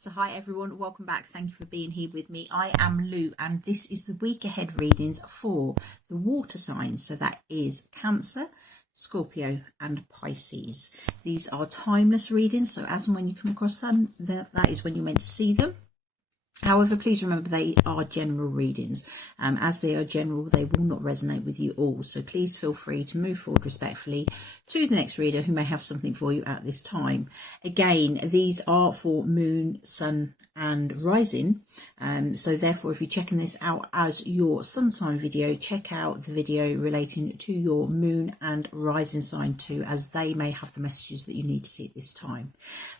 So hi everyone, welcome back. Thank you for being here with me. I am Lou and this is the week ahead readings for the water signs. So that is Cancer, Scorpio and Pisces. These are timeless readings, so as and when you come across them, that is when you're meant to see them. However, please remember they are general readings. As they are general, they will not resonate with you all. So please feel free to move forward respectfully to the next reader who may have something for you at this time. Again, these are for moon, sun and rising. So therefore, if you're checking this out as your sun sign video, check out the video relating to your moon and rising sign too, as they may have the messages that you need to see at this time.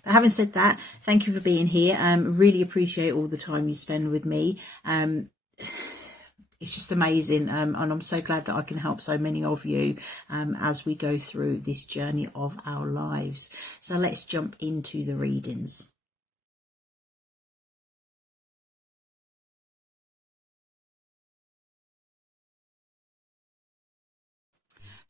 But having said that, thank you for being here. Really appreciate all the time you spend with me. It's just amazing, and I'm so glad that I can help so many of you as we go through this journey of our lives. So let's jump into the readings.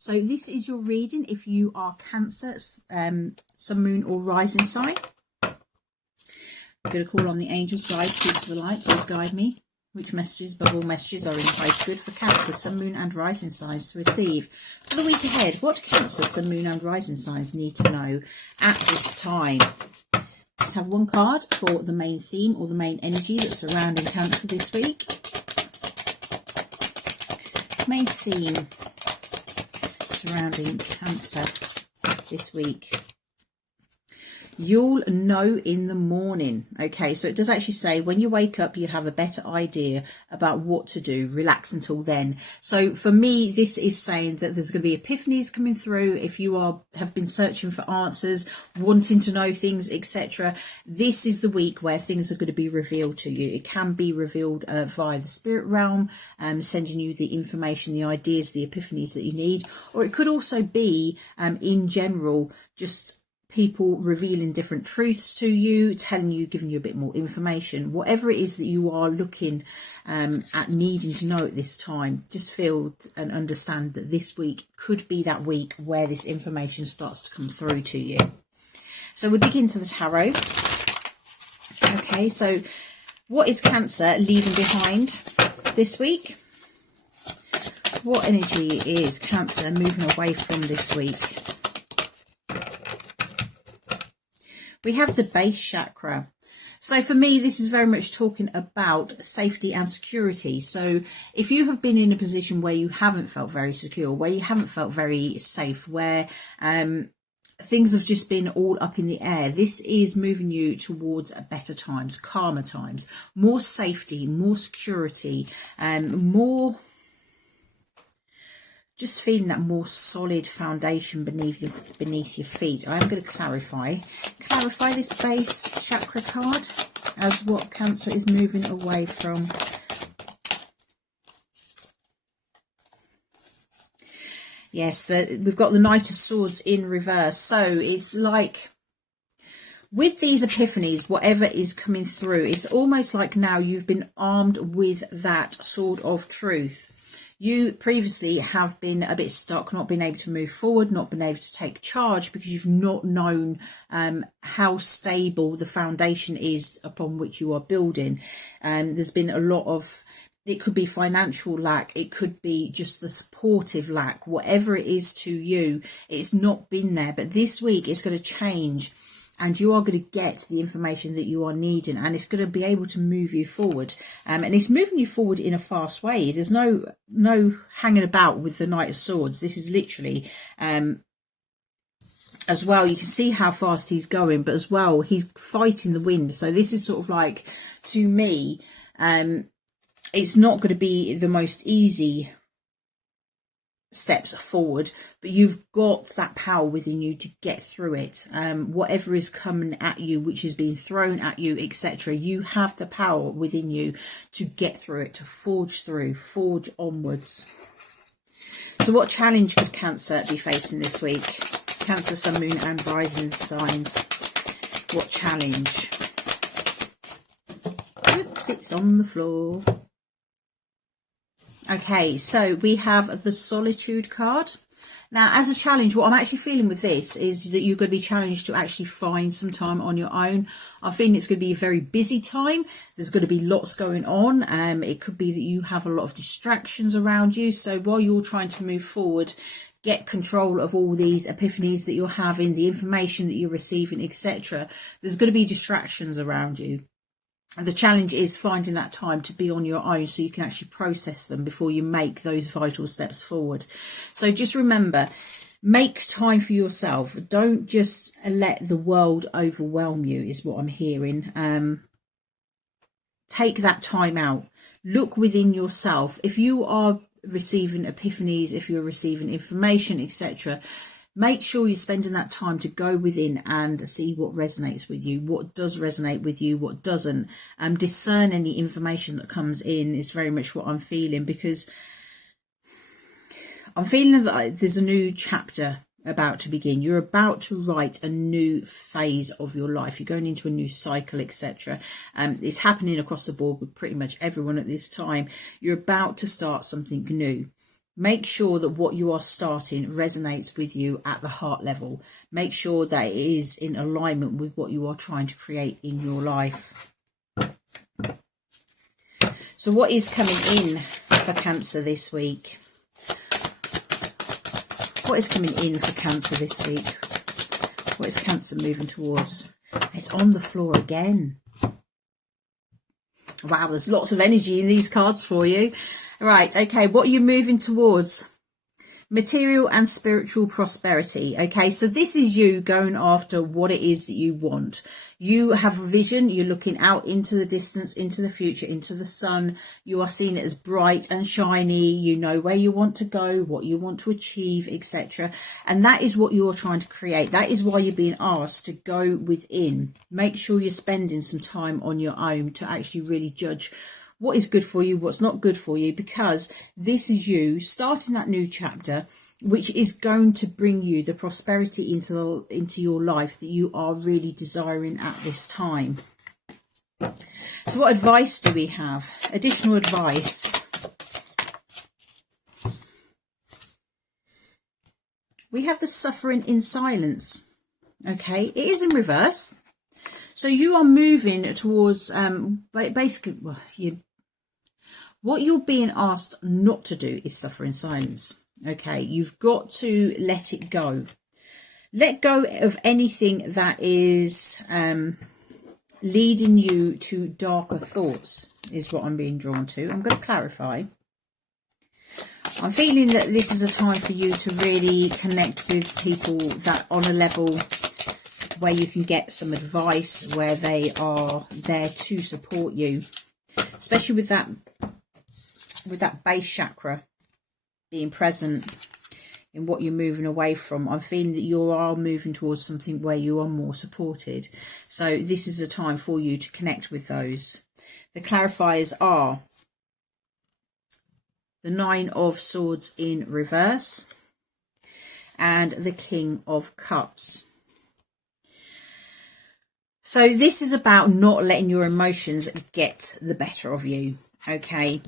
So this is your reading if you are Cancer, sun, moon or rising sign. I'm going to call on the angels, guides, keepers of the light. Please guide me. Which messages, above all messages, are in the highest good for Cancer, sun, moon and rising signs to receive for the week ahead? What Cancer, sun, moon and rising signs need to know at this time? Just have one card for the main theme or the main energy that's surrounding Cancer this week. Main theme surrounding Cancer this week. You'll know in the morning. Okay, so it does actually say when you wake up, you have a better idea about what to do. Relax until then. So for me, this is saying that there's going to be epiphanies coming through. If you have been searching for answers, wanting to know things, etc., this is the week where things are going to be revealed to you. It can be revealed via the spirit realm, sending you the information, the ideas, the epiphanies that you need. Or it could also be, in general, just people revealing different truths to you, telling you, giving you a bit more information. Whatever it is that you are looking at needing to know at this time, just feel and understand that this week could be that week where this information starts to come through to you. So we'll dig into the tarot. Okay, so what is Cancer leaving behind this week? What energy is Cancer moving away from this week? We have the base chakra. So for me, this is very much talking about safety and security. So if you have been in a position where you haven't felt very secure, where you haven't felt very safe, where things have just been all up in the air, this is moving you towards better times, calmer times, more safety, more security, more just feeling that more solid foundation beneath your feet. I am going to clarify this base chakra card as what Cancer is moving away from. Yes, we've got the Knight of Swords in reverse. So it's like with these epiphanies, whatever is coming through, it's almost like now you've been armed with that sword of truth. You previously have been a bit stuck, not been able to move forward, not been able to take charge because you've not known how stable the foundation is upon which you are building. There's been a lot of, it could be financial lack, it could be just the supportive lack, whatever it is to you, it's not been there. But this week it's going to change. And you are going to get the information that you are needing, and it's going to be able to move you forward. And it's moving you forward in a fast way. There's no hanging about with the Knight of Swords. This is literally, as well, you can see how fast he's going, but as well, he's fighting the wind. So this is sort of like, to me, it's not going to be the most easy steps forward, but you've got that power within you to get through it. Whatever is coming at you, which is being thrown at you, etc., you have the power within you to get through it, to forge through, forge onwards. So what challenge could Cancer be facing this week? Cancer, sun, moon and rising signs. What challenge? Oops, it's on the floor. Okay, so we have the Solitude card. Now, as a challenge, what I'm actually feeling with this is that you're going to be challenged to actually find some time on your own. I'm feeling it's going to be a very busy time. There's going to be lots going on. It could be that you have a lot of distractions around you. So while you're trying to move forward, get control of all these epiphanies that you're having, the information that you're receiving, etc., there's going to be distractions around you. And the challenge is finding that time to be on your own so you can actually process them before you make those vital steps forward. So just remember, make time for yourself. Don't just let the world overwhelm you, is what I'm hearing. Take that time out. Look within yourself. If you are receiving epiphanies, if you're receiving information, etc., make sure you're spending that time to go within and see what resonates with you, what does resonate with you, what doesn't. Discern any information that comes in is very much what I'm feeling, because I'm feeling that there's a new chapter about to begin. You're about to write a new phase of your life. You're going into a new cycle, etc. It's happening across the board with pretty much everyone at this time. You're about to start something new. Make sure that what you are starting resonates with you at the heart level. Make sure that it is in alignment with what you are trying to create in your life. So what is coming in for Cancer this week? What is coming in for Cancer this week? What is Cancer moving towards? It's on the floor again. Wow, there's lots of energy in these cards for you. Right, okay, what are you moving towards? Material and spiritual prosperity. Okay, so this is you going after what it is that you want. You have a vision. You're looking out into the distance, into the future, into the sun. You are seeing it as bright and shiny. You know where you want to go, what you want to achieve, etc. And that is what you're trying to create. That is why you're being asked to go within. Make sure you're spending some time on your own to actually really judge what is good for you, what's not good for you, because this is you starting that new chapter, which is going to bring you the prosperity into your life that you are really desiring at this time. So what advice do we have? Additional advice. We have the suffering in silence. Okay, it is in reverse. So you are moving towards, basically, well, what you're being asked not to do is suffer in silence. Okay, you've got to let it go. Let go of anything that is leading you to darker thoughts, is what I'm being drawn to. I'm going to clarify. I'm feeling that this is a time for you to really connect with people that on a level where you can get some advice, where they are there to support you, especially with that base chakra being present in what you're moving away from. I'm feeling that you are moving towards something where you are more supported. So this is a time for you to connect with those. The clarifiers are the Nine of Swords in reverse and the King of Cups. So this is about not letting your emotions get the better of you, okay?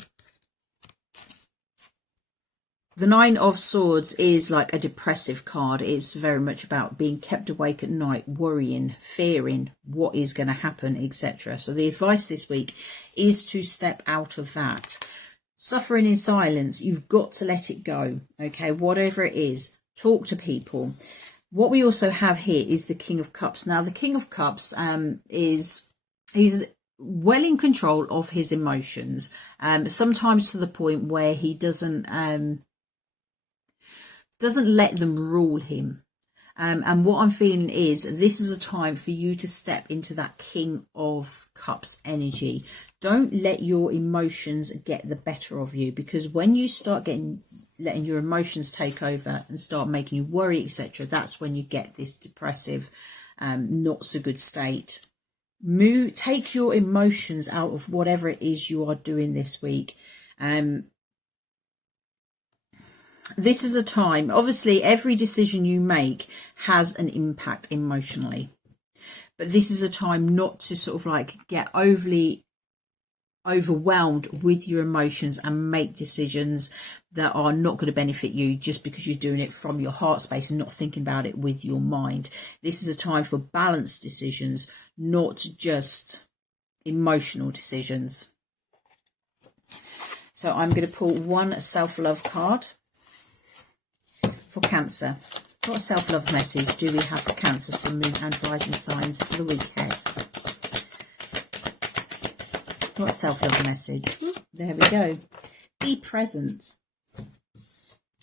The Nine of Swords is like a depressive card. It's very much about being kept awake at night, worrying, fearing what is going to happen, etc. So the advice this week is to step out of that. Suffering in silence, you've got to let it go, okay? Whatever it is, talk to people. What we also have here is the King of Cups. Now, the King of Cups he's well in control of his emotions, sometimes to the point where he doesn't let them rule him. And what I'm feeling is this is a time for you to step into that King of Cups energy. Don't let your emotions get the better of you, because when you start letting your emotions take over and start making you worry, etc., that's when you get this depressive, not so good state. Take your emotions out of whatever it is you are doing this week. This is a time, obviously every decision you make has an impact emotionally, but this is a time not to sort of like get overly overwhelmed with your emotions and make decisions that are not going to benefit you just because you're doing it from your heart space and not thinking about it with your mind. This is a time for balanced decisions, not just emotional decisions. So I'm going to pull one self-love card for Cancer. What self-love message do we have for Cancer, Sun, Moon and Rising signs for the week ahead? What self-love message? There we go. Be present.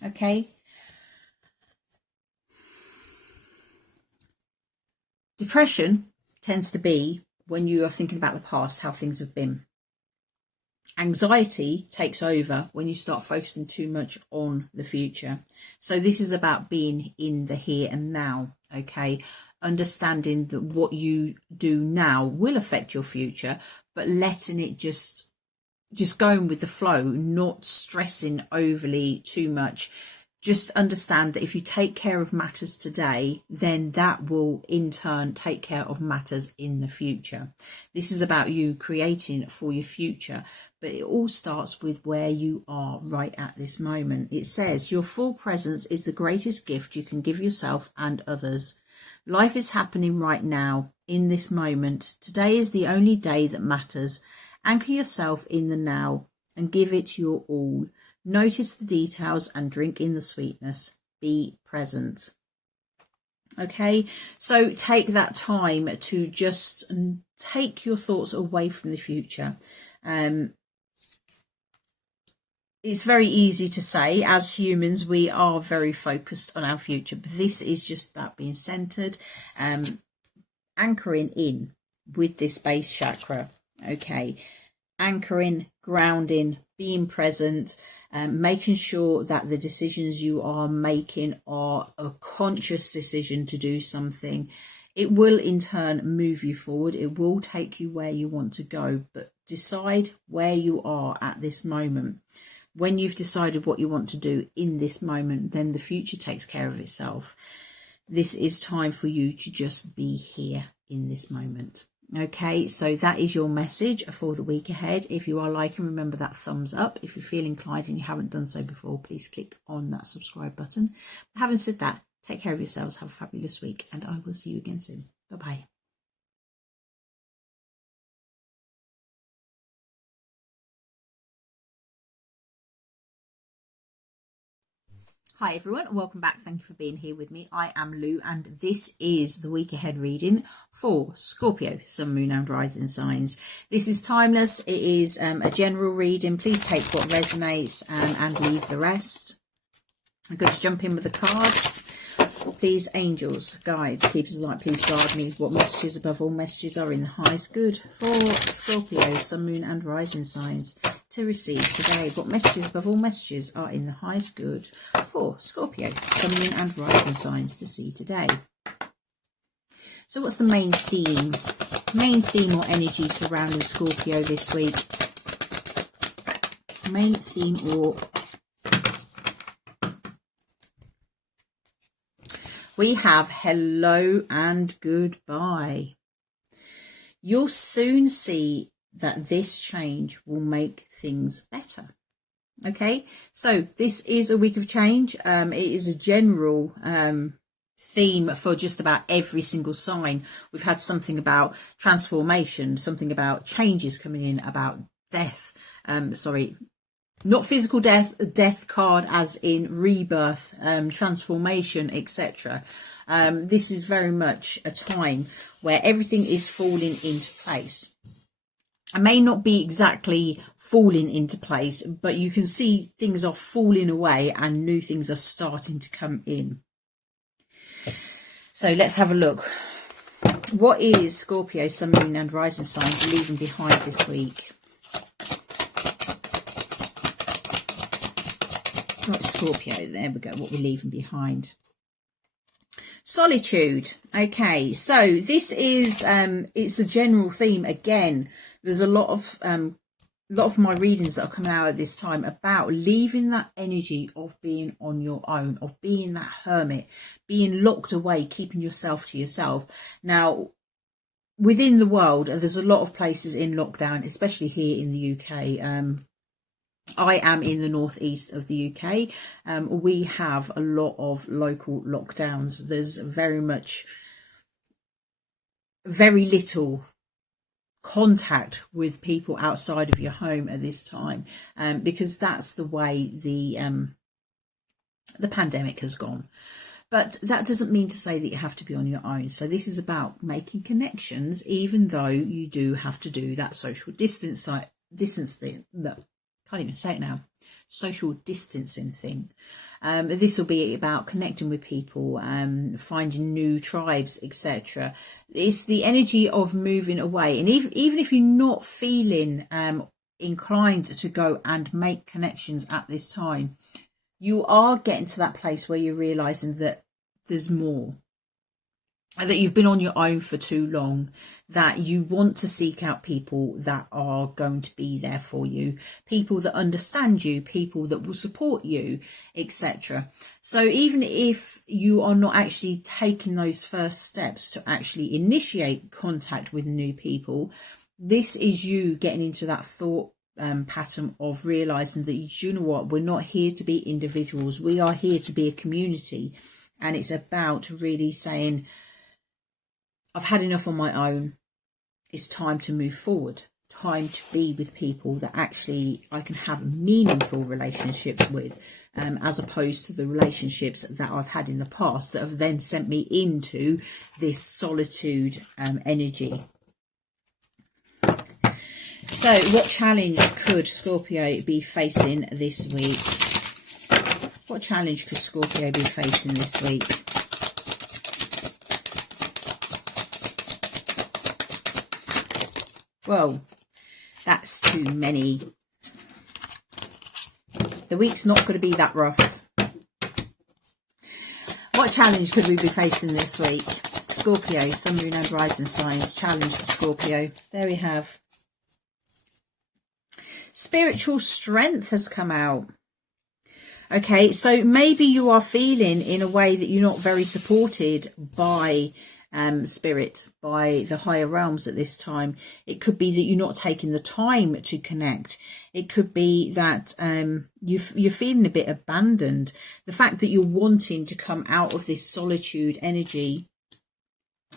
Okay. Depression tends to be when you are thinking about the past, how things have been. Anxiety takes over when you start focusing too much on the future. So this is about being in the here and now, okay? Understanding that what you do now will affect your future, but letting it just going with the flow, not stressing overly too much. Just understand that if you take care of matters today, then that will in turn take care of matters in the future. This is about you creating for your future, but it all starts with where you are right at this moment. It says your full presence is the greatest gift you can give yourself and others. Life is happening right now, in this moment. Today is the only day that matters. Anchor yourself in the now and give it your all. Notice the details and drink in the sweetness. Be present. Okay, so take that time to just take your thoughts away from the future. It's very easy to say, as humans, we are very focused on our future, but this is just about being centered, anchoring in with this base chakra. Okay, anchoring, grounding, being present, making sure that the decisions you are making are a conscious decision to do something. It will in turn move you forward. It will take you where you want to go, but decide where you are at this moment. When you've decided what you want to do in this moment, then the future takes care of itself. This is time for you to just be here in this moment. Okay, so that is your message for the week ahead. If you are liking, remember that thumbs up. If you feel inclined and you haven't done so before, please click on that subscribe button. But having said that, take care of yourselves, have a fabulous week, and I will see you again soon. Bye-bye. Hi everyone, and welcome back. Thank you for being here with me. I am Lou, and this is the week ahead reading for Scorpio, Sun, Moon and Rising signs. This is timeless. It is a general reading. Please take what resonates and leave the rest. I'm going to jump in with the cards. Please, angels, guides, keepers of light, please guard me. What messages above all messages are in the highest good for Scorpio, Sun, Moon and Rising signs to receive today? What messages above all messages are in the highest good for Scorpio, Sun, Moon and Rising signs to see today? So what's the main theme? Main theme or energy surrounding Scorpio this week? Main theme or... We have hello and goodbye. You'll soon see that this change will make things better. Okay, so this is a week of change. It is a general theme for just about every single sign. We've had something about transformation, something about changes coming in, about death. Not physical death, death card as in rebirth, transformation, etc. This is very much a time where everything is falling into place. It may not be exactly falling into place, but you can see things are falling away and new things are starting to come in. So let's have a look. What is Scorpio, Sun, Moon and Rising signs leaving behind this week? Not Scorpio, there we go, what we're leaving behind. Solitude. Okay, so this is it's a general theme. Again, there's a lot of my readings that are coming out at this time about leaving that energy of being on your own, of being that hermit, being locked away, keeping yourself to yourself. Now, within the world, there's a lot of places in lockdown, especially here in the UK. I am in the northeast of the UK. We have a lot of local lockdowns. There's very little contact with people outside of your home at this time, because that's the way the pandemic has gone. But that doesn't mean to say that you have to be on your own. So this is about making connections, even though you do have to do that social distance thing. Can't even say it now. Social distancing thing. This will be about connecting with people, finding new tribes, etc. It's the energy of moving away. And even if you're not feeling inclined to go and make connections at this time, you are getting to that place where you're realizing that there's more, that you've been on your own for too long, that you want to seek out people that are going to be there for you, people that understand you, people that will support you, etc. So even if you are not actually taking those first steps to actually initiate contact with new people, this is you getting into that thought pattern of realizing that, you know what, we're not here to be individuals, we are here to be a community. And it's about really saying, I've had enough on my own, it's time to move forward, time to be with people that actually I can have meaningful relationships with, as opposed to the relationships that I've had in the past that have then sent me into this solitude energy. So what challenge could Scorpio be facing this week? What challenge could Scorpio be facing this week? Well, that's too many. The week's not going to be that rough. What challenge could we be facing this week? Scorpio, Sun, Moon and Rising signs. Challenge for Scorpio. There we have. Spiritual strength has come out. Okay, so maybe you are feeling in a way that you're not very supported by spirit, by the higher realms at this time. It could be that you're not taking the time to connect. It could be that you're feeling a bit abandoned. The fact that you're wanting to come out of this solitude energy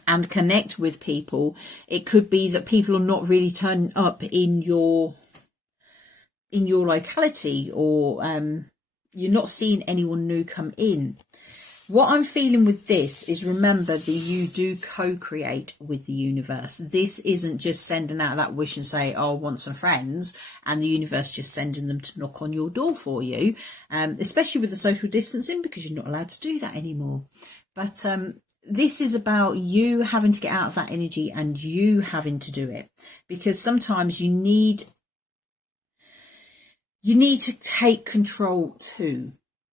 and connect with people. It could be that people are not really turning up in your locality, or you're not seeing anyone new come in. What I'm feeling with this is, remember that you do co-create with the universe. This isn't just sending out that wish and say, oh, I want some friends, and the universe just sending them to knock on your door for you, especially with the social distancing, because you're not allowed to do that anymore. But this is about you having to get out of that energy and you having to do it, because sometimes you need to take control too.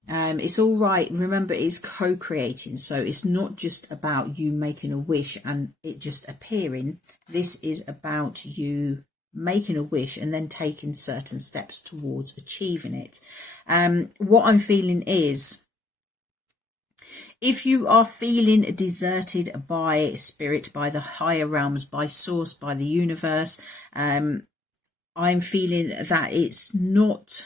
It's all right. Remember, it's co-creating. So it's not just about you making a wish and it just appearing. This is about you making a wish and then taking certain steps towards achieving it. What I'm feeling is, if you are feeling deserted by spirit, by the higher realms, by source, by the universe, I'm feeling that it's not...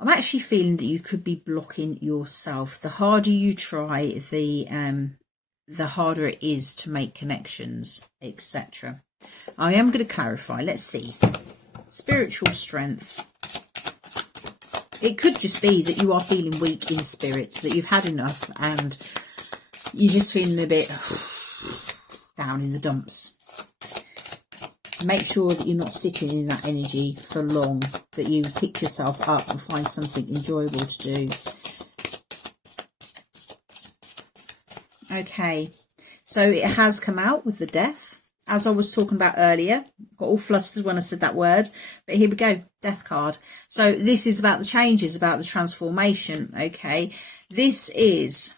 I'm actually feeling that you could be blocking yourself. The harder you try, the harder it is to make connections, etc. I am going to clarify. Let's see. Spiritual strength. It could just be that you are feeling weak in spirit, that you've had enough and you're just feeling a bit down in the dumps. Make sure that you're not sitting in that energy for long, that you pick yourself up and find something enjoyable to do. Okay, so it has come out with the Death, as I was talking about earlier. Got all flustered when I said that word, but here we go, Death card. So this is about the changes, about the transformation. Okay, this is...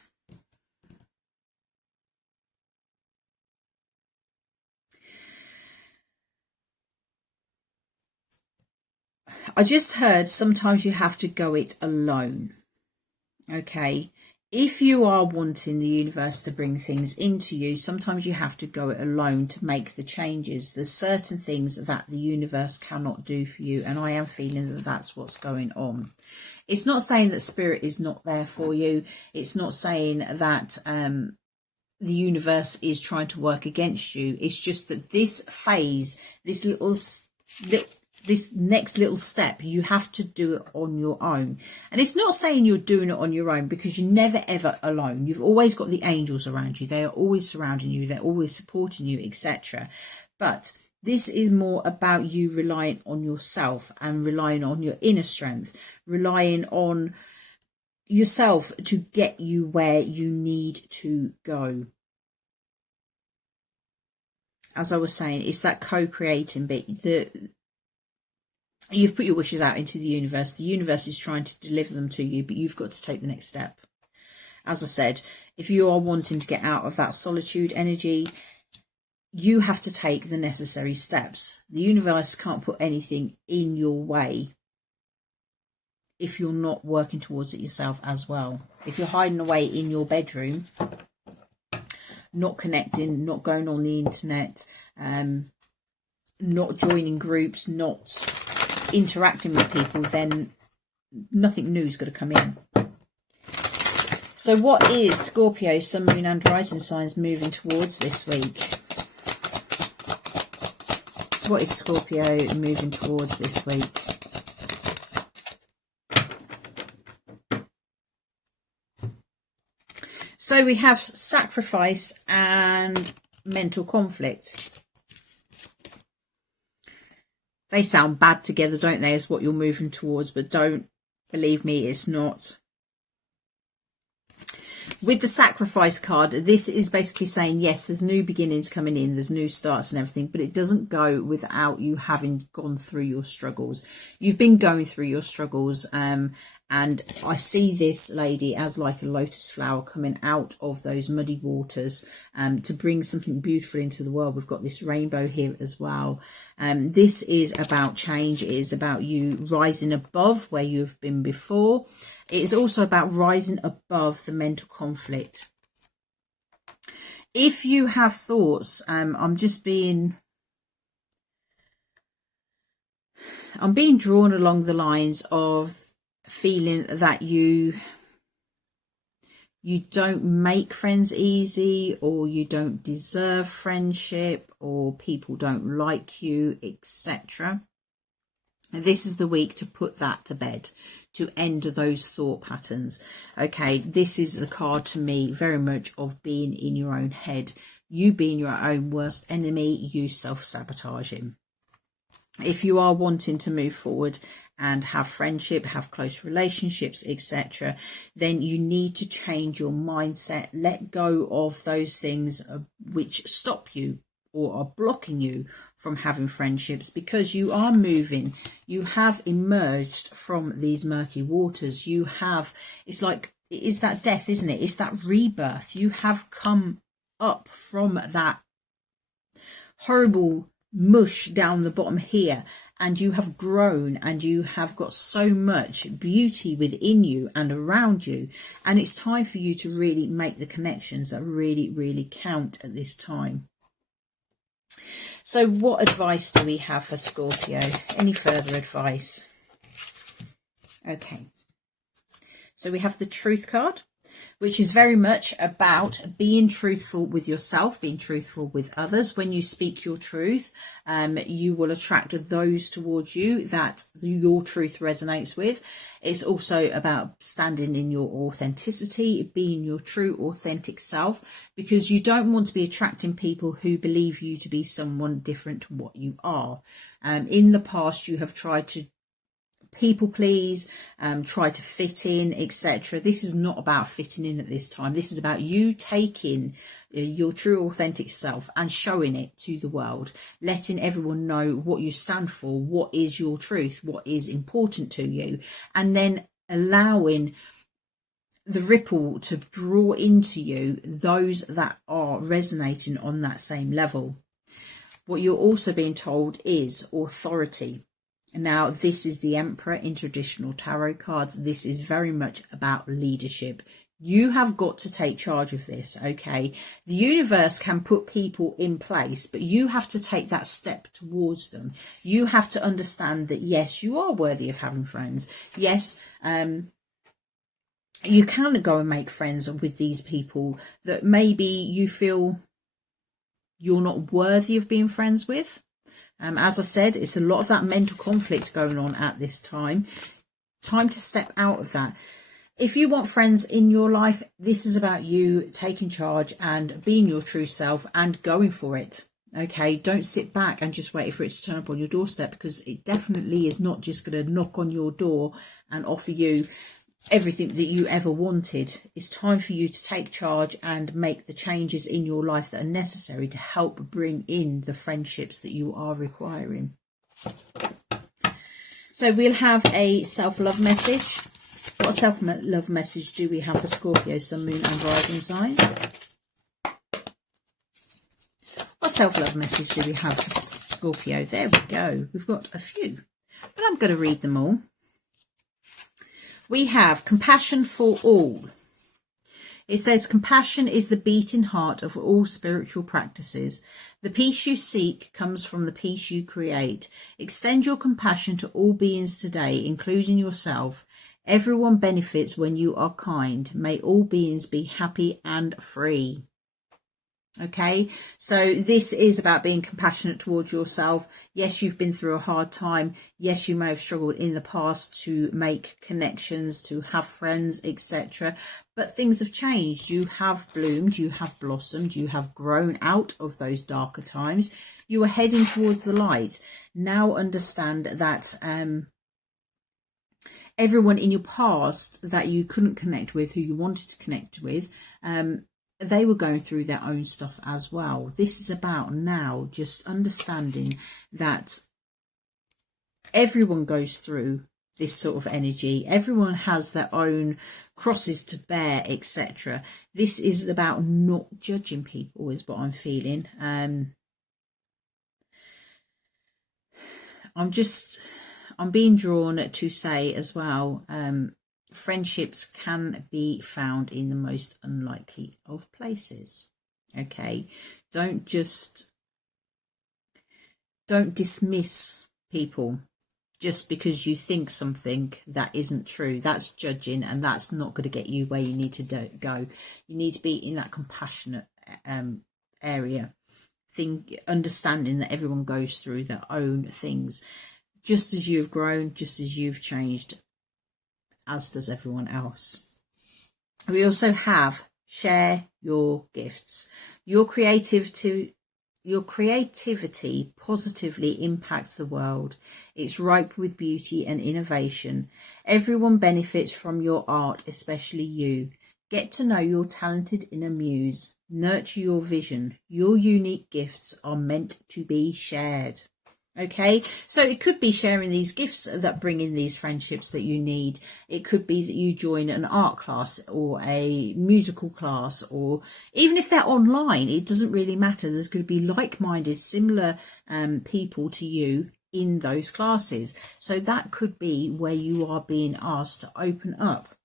I just heard sometimes you have to go it alone. Okay, if you are wanting the universe to bring things into you, sometimes you have to go it alone to make the changes. There's certain things that the universe cannot do for you, and I am feeling that that's what's going on. It's not saying that spirit is not there for you. It's not saying that the universe is trying to work against you. It's just that this phase, this next little step, you have to do it on your own. And it's not saying you're doing it on your own, because you're never ever alone. You've always got the angels around you. They are always surrounding you. They're always supporting you, etc. But this is more about you relying on yourself and relying on your inner strength, relying on yourself to get you where you need to go. As I was saying, it's that co-creating bit. You've put your wishes out into the universe. The universe is trying to deliver them to you, but you've got to take the next step. As I said, if you are wanting to get out of that solitude energy, you have to take the necessary steps. The universe can't put anything in your way if you're not working towards it yourself as well. If you're hiding away in your bedroom, not connecting, not going on the internet, not joining groups, not interacting with people, then nothing new is going to come in. So what is Scorpio, Sun, Moon and Rising signs moving towards this week? What is Scorpio moving towards this week? So we have sacrifice and mental conflict. They sound bad together, don't they, is what you're moving towards, but don't believe me, it's not. With the sacrifice card, this is basically saying, yes, there's new beginnings coming in, there's new starts and everything, but it doesn't go without you having gone through your struggles. You've been going through your struggles, and I see this lady as like a lotus flower coming out of those muddy waters to bring something beautiful into the world. We've got this rainbow here as well. This is about change. It is about you rising above where you've been before. It is also about rising above the mental conflict. If you have thoughts, I'm being drawn along the lines of feeling that you don't make friends easy, or you don't deserve friendship, or people don't like you, etc. This is the week to put that to bed, to end those thought patterns. Okay, this is the card to me very much of being in your own head, you being your own worst enemy, you self-sabotaging. If you are wanting to move forward and have friendship, have close relationships, etc., then you need to change your mindset. Let go of those things which stop you or are blocking you from having friendships, because you are moving. You have emerged from these murky waters. You have, it's like, it is that death, isn't it? It's that rebirth. You have come up from that horrible mush down the bottom here, and you have grown, and you have got so much beauty within you and around you, and it's time for you to really make the connections that really count at this time. So what advice do we have for Scorpio? Any further advice? Okay, so we have the Truth card, which is very much about being truthful with yourself, being truthful with others. When you speak your truth, you will attract those towards you that your truth resonates with. It's also about standing in your authenticity, being your true authentic self, because you don't want to be attracting people who believe you to be someone different to what you are. In the past, you have tried to people please, try to fit in, etc. This is not about fitting in at this time. This is about you taking your true authentic self and showing it to the world, letting everyone know what you stand for, what is your truth, what is important to you, and then allowing the ripple to draw into you those that are resonating on that same level. What you're also being told is authority. Now, this is the Emperor in traditional tarot cards. This is very much about leadership. You have got to take charge of this, okay? The universe can put people in place, but you have to take that step towards them. You have to understand that, yes, you are worthy of having friends. Yes, you can go and make friends with these people that maybe you feel you're not worthy of being friends with. As I said, it's a lot of that mental conflict going on at this time. Time to step out of that. If you want friends in your life, this is about you taking charge and being your true self and going for it. Okay, don't sit back and just wait for it to turn up on your doorstep, because it definitely is not just going to knock on your door and offer you everything that you ever wanted. It's time for you to take charge and make the changes in your life that are necessary to help bring in the friendships that you are requiring. So we'll have a self-love message. What self-love message do we have for Scorpio, Sun, Moon and Rising signs? What self-love message do we have for Scorpio? There we go. We've got a few, but I'm going to read them all. We have compassion for all. It says, compassion is the beating heart of all spiritual practices. The peace you seek comes from the peace you create. Extend your compassion to all beings today, including yourself. Everyone benefits when you are kind. May all beings be happy and free. Okay, so this is about being compassionate towards yourself. Yes, you've been through a hard time. Yes, you may have struggled in the past to make connections, to have friends, etc. But things have changed. You have bloomed, you have blossomed, you have grown out of those darker times. You are heading towards the light. Now understand that everyone in your past that you couldn't connect with, who you wanted to connect with, they were going through their own stuff as well. This is about now just understanding that everyone goes through this sort of energy. Everyone has their own crosses to bear, etc. This is about not judging people, is what I'm feeling. I'm being drawn to say as well, friendships can be found in the most unlikely of places. Okay, don't dismiss people just because you think something that isn't true. That's judging, and that's not going to get you where you need to go. You need to be in that compassionate area, understanding that everyone goes through their own things. Just as you've grown, just as you've changed, as does everyone else. We also have share your gifts. Your creativity positively impacts the world. It's ripe with beauty and innovation. Everyone benefits from your art, especially you. Get to know your talented inner muse. Nurture your vision. Your unique gifts are meant to be shared. Okay, so it could be sharing these gifts that bring in these friendships that you need. It could be that you join an art class or a musical class, or even if they're online, it doesn't really matter. There's going to be like-minded, similar people to you in those classes. So that could be where you are being asked to open up.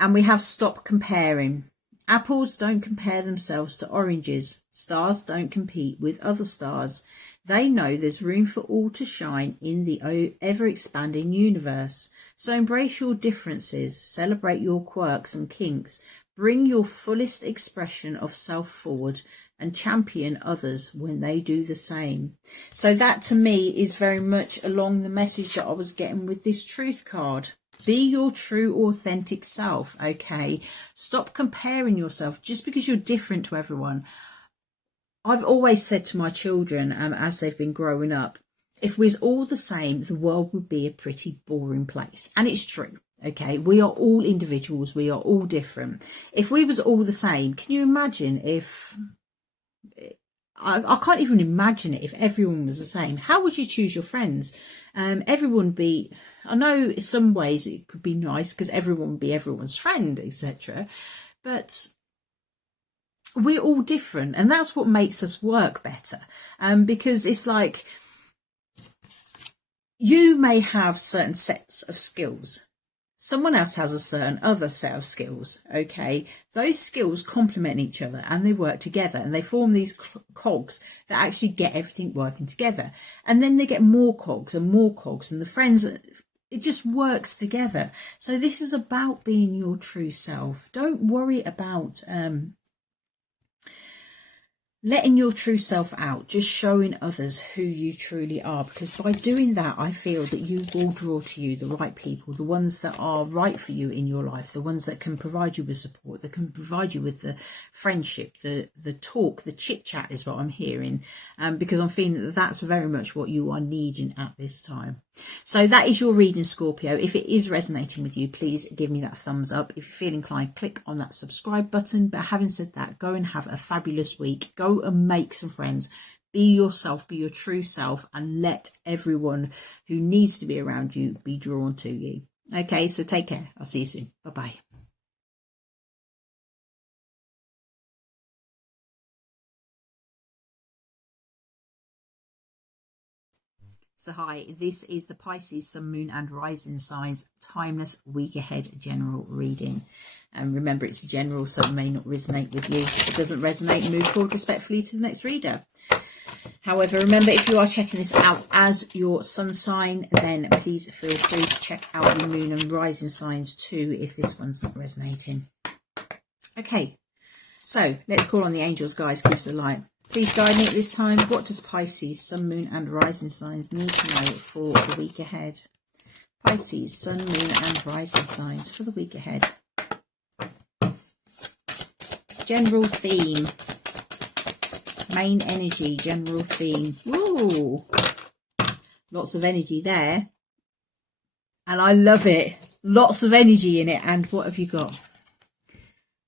And we have stop comparing. Apples don't compare themselves to oranges. Stars don't compete with other stars. They know there's room for all to shine in the ever-expanding universe. So embrace your differences, celebrate your quirks and kinks, bring your fullest expression of self forward, and champion others when they do the same. So that to me is very much along the message that I was getting with this truth card. Be your true, authentic self, okay? Stop comparing yourself just because you're different to everyone. I've always said to my children, as they've been growing up, if we was all the same, the world would be a pretty boring place. And it's true, okay? We are all individuals. We are all different. If we was all the same, can you imagine if... I can't even imagine it if everyone was the same. How would you choose your friends? Everyone would be... I know in some ways it could be nice because everyone would be everyone's friend, etc. But we're all different, and that's what makes us work better. Because it's like you may have certain sets of skills. someone else has a certain other set of skills. Okay, those skills complement each other and they work together and they form these cogs that actually get everything working together. And then they get more cogs and more cogs, and the friends, it just works together. So this is about being your true self. Don't worry about letting your true self out, just showing others who you truly are, because by doing that, I feel that you will draw to you the right people, the ones that are right for you in your life, the ones that can provide you with support, that can provide you with the friendship, the talk, the chit chat is what I'm hearing, because I'm feeling that that's very much what you are needing at this time. So that is your reading, Scorpio. If it is resonating with you, please give me that thumbs up. If you feel inclined, click on that subscribe button. But having said that, go and have a fabulous week. Go and make some friends. Be yourself, be your true self, and let everyone who needs to be around you be drawn to you. Okay, so take care. I'll see you soon. Bye-bye. So hi, this is the Pisces Sun, Moon and Rising Signs Timeless Week Ahead General Reading. And remember, it's general, so it may not resonate with you. If it doesn't resonate, move forward respectfully to the next reader. However, remember, if you are checking this out as your sun sign, then please feel free to check out your moon and rising signs too if this one's not resonating. Okay, so let's call on the angels, guys. Give us a light. Please guide me at this time. What does Pisces, Sun, Moon and Rising Signs need to know for the week ahead? Pisces, Sun, Moon and Rising Signs for the week ahead. General theme. Main energy, general theme. Ooh, lots of energy there. And I love it. Lots of energy in it. And what have you got?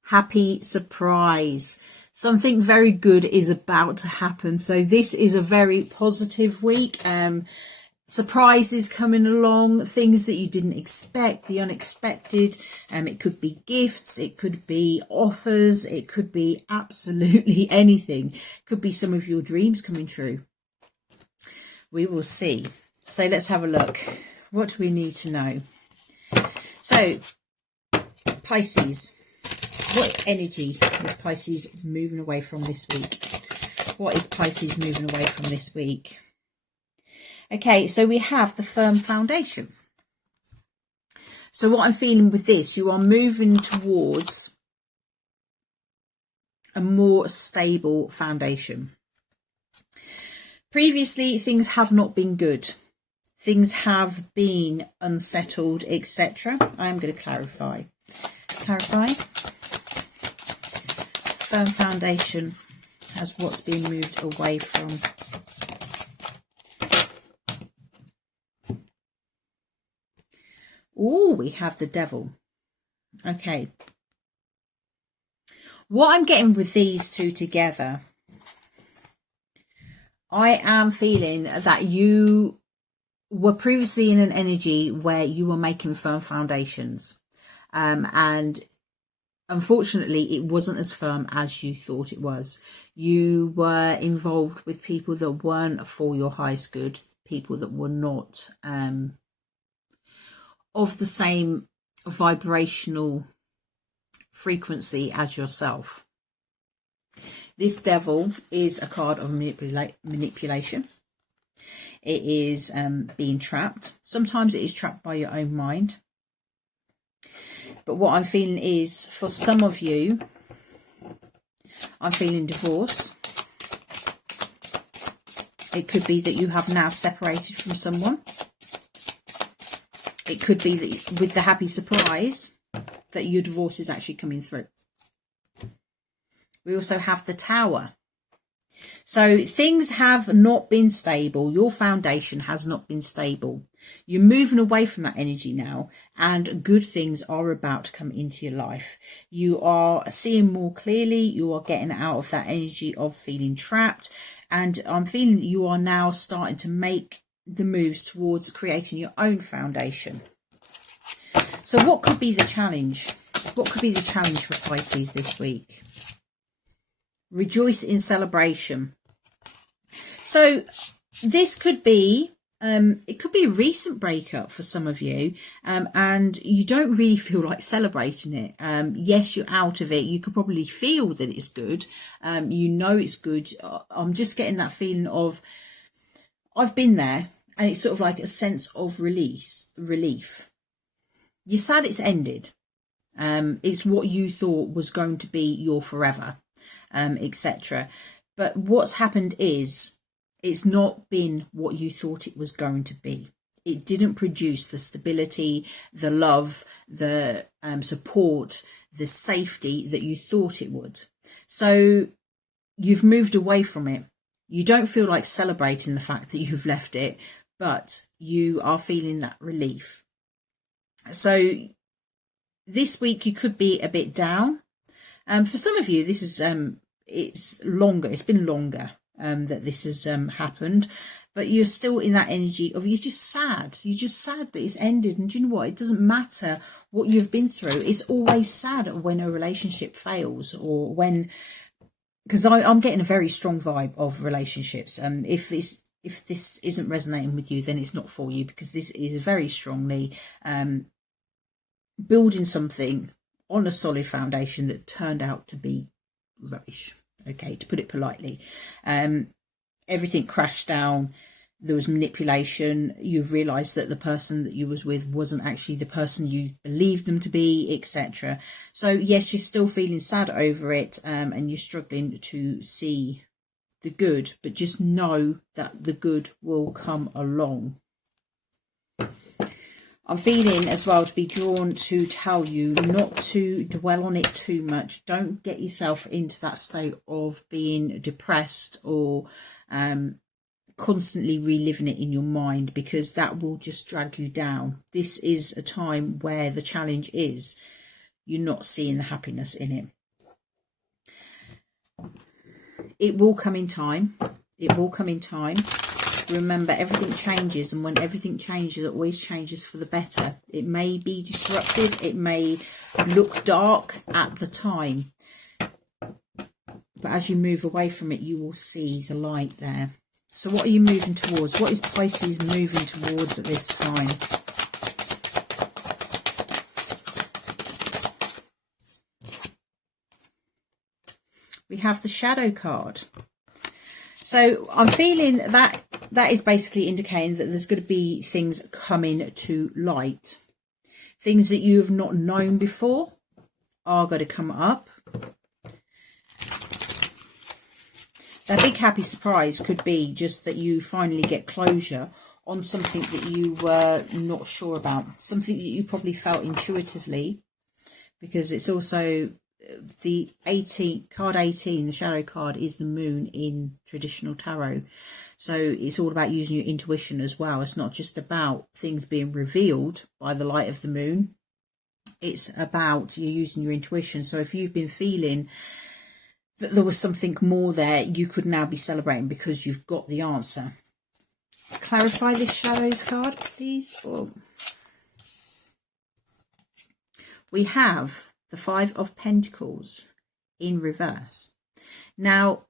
Happy surprise. Something very good is about to happen. So this is a very positive week. Surprises coming along, things that you didn't expect, the unexpected. It could be gifts, it could be offers, it could be absolutely anything. It could be some of your dreams coming true. We will see. So let's have a look. What do we need to know? So, Pisces. What energy is Pisces moving away from this week? What is Pisces moving away from this week? Okay, so we have the firm foundation. So what I'm feeling with this, you are moving towards a more stable foundation. Previously, things have not been good. Things have been unsettled, etc. I am going to clarify. Firm foundation has what's being moved away from. Oh, we have the devil. Okay. What I'm getting with these two together, I am feeling that you were previously in an energy where you were making firm foundations. And unfortunately, it wasn't as firm as you thought it was. You were involved with people that weren't for your highest good, people that were not of the same vibrational frequency as yourself. This devil is a card of manipulation. It is being trapped. Sometimes it is trapped by your own mind. But what I'm feeling is, for some of you, I'm feeling divorce. It could be that you have now separated from someone. It could be that with the happy surprise that your divorce is actually coming through. We also have the Tower. So things have not been stable. Your foundation has not been stable. You're moving away from that energy now, and good things are about to come into your life. You are seeing more clearly. You are getting out of that energy of feeling trapped. And I'm feeling that you are now starting to make the moves towards creating your own foundation. So what could be the challenge? What could be the challenge for Pisces this week? Rejoice in celebration. So this could be it could be a recent breakup for some of you, and you don't really feel like celebrating it. Yes, you're out of it. You could probably feel that it's good. You know it's good. I'm just getting that feeling of, I've been there, and it's sort of like a sense of relief. You're sad it's ended. It's what you thought was going to be your forever, etc. But what's happened is, it's not been what you thought it was going to be. It didn't produce the stability, the love, the support, the safety that you thought it would. So you've moved away from it. You don't feel like celebrating the fact that you've left it, but you are feeling that relief. So this week you could be a bit down. For some of you, this is it's longer. It's been longer that this has happened, but you're still in that energy of, you're just sad. You're just sad that it's ended. And do you know what? It doesn't matter what you've been through. It's always sad when a relationship fails, or when, because I'm getting a very strong vibe of relationships. If this isn't resonating with you, then it's not for you, because this is very strongly building something on a solid foundation that turned out to be rubbish. Okay, to put it politely. Everything crashed down. There was manipulation. You've realised that the person that you was with wasn't actually the person you believed them to be, etc. So yes, you're still feeling sad over it, and you're struggling to see the good, but just know that the good will come along. I'm feeling as well to be drawn to tell you not to dwell on it too much. Don't get yourself into that state of being depressed or constantly reliving it in your mind, because that will just drag you down. This is a time where the challenge is you're not seeing the happiness in it. It will come in time. It will come in time. Remember, everything changes, and when everything changes, it always changes for the better. It may be disruptive, it may look dark at the time, but as you move away from it, you will see the light there. So what are you moving towards? What is Pisces moving towards at this time? We have the Shadow card. So I'm feeling that is basically indicating that there's going to be things coming to light. Things that you have not known before are going to come up. That big happy surprise could be just that you finally get closure on something that you were not sure about. Something that you probably felt intuitively, because it's also the 18, card 18, the shadow card, is the moon in traditional tarot. So it's all about using your intuition as well. It's not just about things being revealed by the light of the moon. It's about you using your intuition. So if you've been feeling that there was something more there, you could now be celebrating because you've got the answer. Clarify this shadows card, please. Oh. We have the Five of Pentacles in reverse. Now,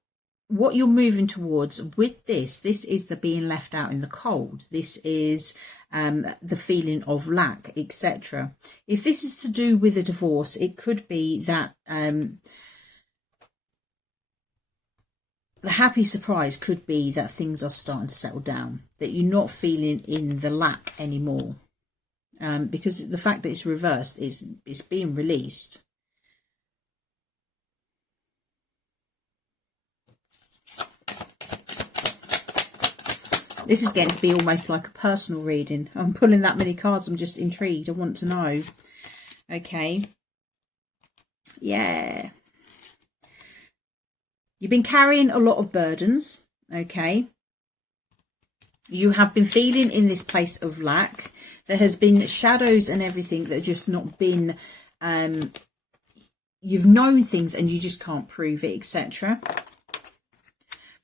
what you're moving towards with this is the being left out in the cold. This is the feeling of lack, etc. If this is to do with a divorce, it could be that the happy surprise could be that things are starting to settle down, that you're not feeling in the lack anymore. Because the fact that it's reversed, it's being released. This is getting to be almost like a personal reading. I'm pulling that many cards. I'm just intrigued. I want to know. Okay. Yeah. You've been carrying a lot of burdens. Okay. You have been feeling in this place of lack. There has been shadows and everything that have just not been, you've known things and you just can't prove it, etc.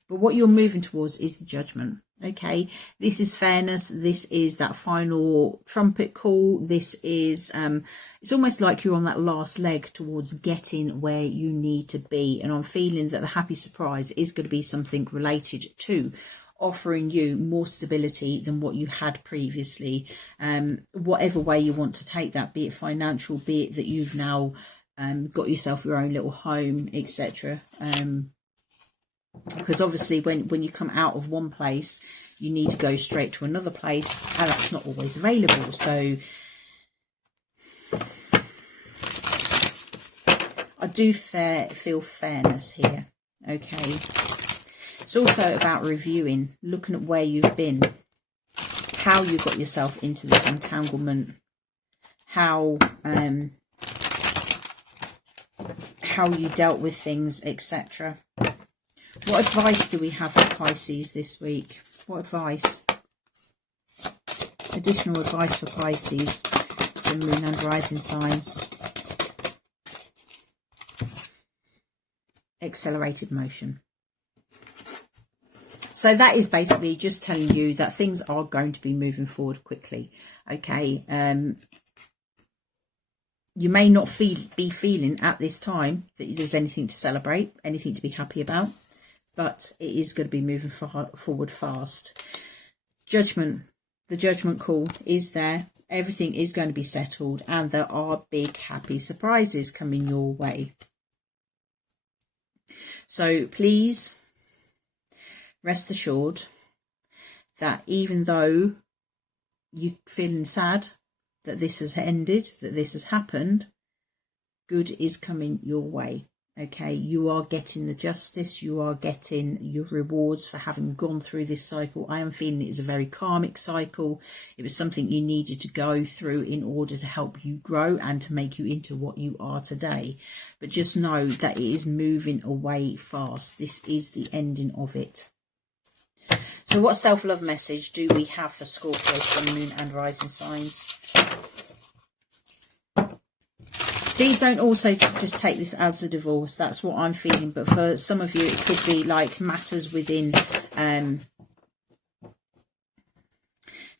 But what you're moving towards is the Judgment. Okay, this is fairness. This is that final trumpet call. This is, it's almost like you're on that last leg towards getting where you need to be. And I'm feeling that the happy surprise is going to be something related to offering you more stability than what you had previously. Whatever way you want to take that, be it financial, be it that you've now got yourself your own little home, etc. Because obviously when you come out of one place, you need to go straight to another place, and that's not always available. So I do feel fairness here. Okay, it's also about reviewing, looking at where you've been, how you got yourself into this entanglement, how you dealt with things, etc. What advice do we have for Pisces this week? What advice? Additional advice for Pisces, Sun, Moon and Rising signs. Accelerated motion. So that is basically just telling you that things are going to be moving forward quickly. Okay. You may not be feeling at this time that there's anything to celebrate, anything to be happy about, but it is going to be moving forward fast. Judgment. The judgment call is there. Everything is going to be settled, and there are big happy surprises coming your way. So please rest assured that even though you're feeling sad that this has ended, that this has happened, good is coming your way. Okay, you are getting the justice, you are getting your rewards for having gone through this cycle. I am feeling it is a very karmic cycle. It was something you needed to go through in order to help you grow and to make you into what you are today. But just know that it is moving away fast. This is the ending of it. So what self-love message do we have for Scorpio, Sun, Moon and Rising signs? Please don't also just take this as a divorce. That's what I'm feeling. But for some of you, it could be like matters within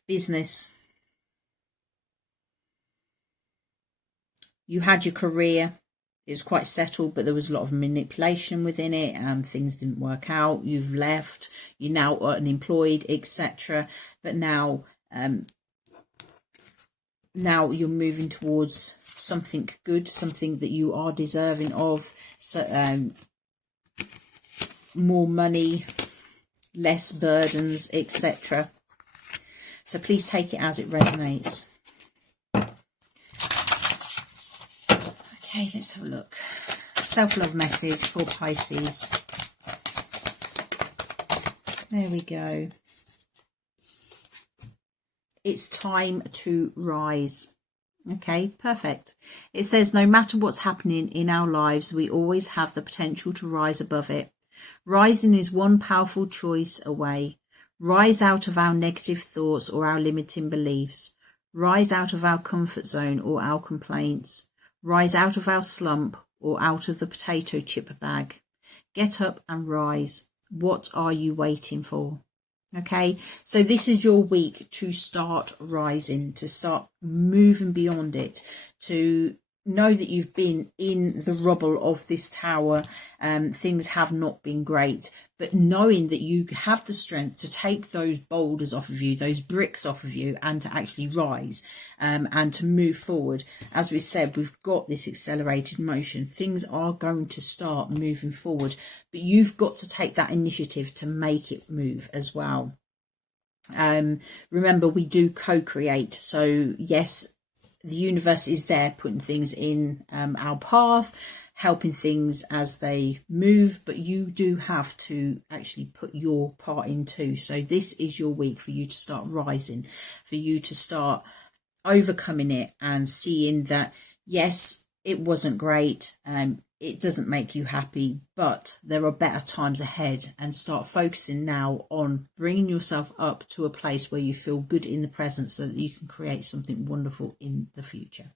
business. You had your career. It was quite settled, but there was a lot of manipulation within it. Things didn't work out. You've left. You're now unemployed, etc. But now you're moving towards something good, something that you are deserving of. So more money, less burdens, etc. So please take it as it resonates. Okay, let's have a look. Self-love message for Pisces. There we go. It's time to rise. Okay, perfect. It says no matter what's happening in our lives, we always have the potential to rise above it. Rising is one powerful choice away. Rise out of our negative thoughts or our limiting beliefs. Rise out of our comfort zone or our complaints. Rise out of our slump or out of the potato chip bag. Get up and rise. What are you waiting for? Okay, so this is your week to start rising, to start moving beyond it, to know that you've been in the rubble of this tower. Things have not been great, but knowing that you have the strength to take those boulders off of you, those bricks off of you, and to actually rise and to move forward. As we said, we've got this accelerated motion. Things are going to start moving forward, but you've got to take that initiative to make it move as well. Remember, we do co-create. So yes, the universe is there putting things in our path, helping things as they move, but you do have to actually put your part in too. So this is your week for you to start rising, for you to start overcoming it and seeing that, yes, it wasn't great. It doesn't make you happy, but there are better times ahead, and start focusing now on bringing yourself up to a place where you feel good in the present so that you can create something wonderful in the future.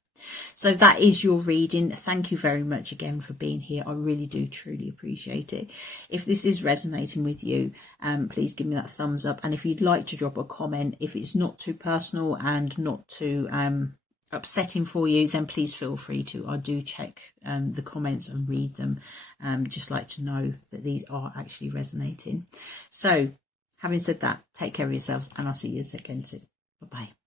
So that is your reading. Thank you very much again for being here. I really do truly appreciate it. If this is resonating with you, please give me that thumbs up. And if you'd like to drop a comment, if it's not too personal and not too upsetting for you, then please feel free to. I do check the comments and read them. Just like to know that these are actually resonating. So Having said that, take care of yourselves, and I'll see you again soon. Bye-bye.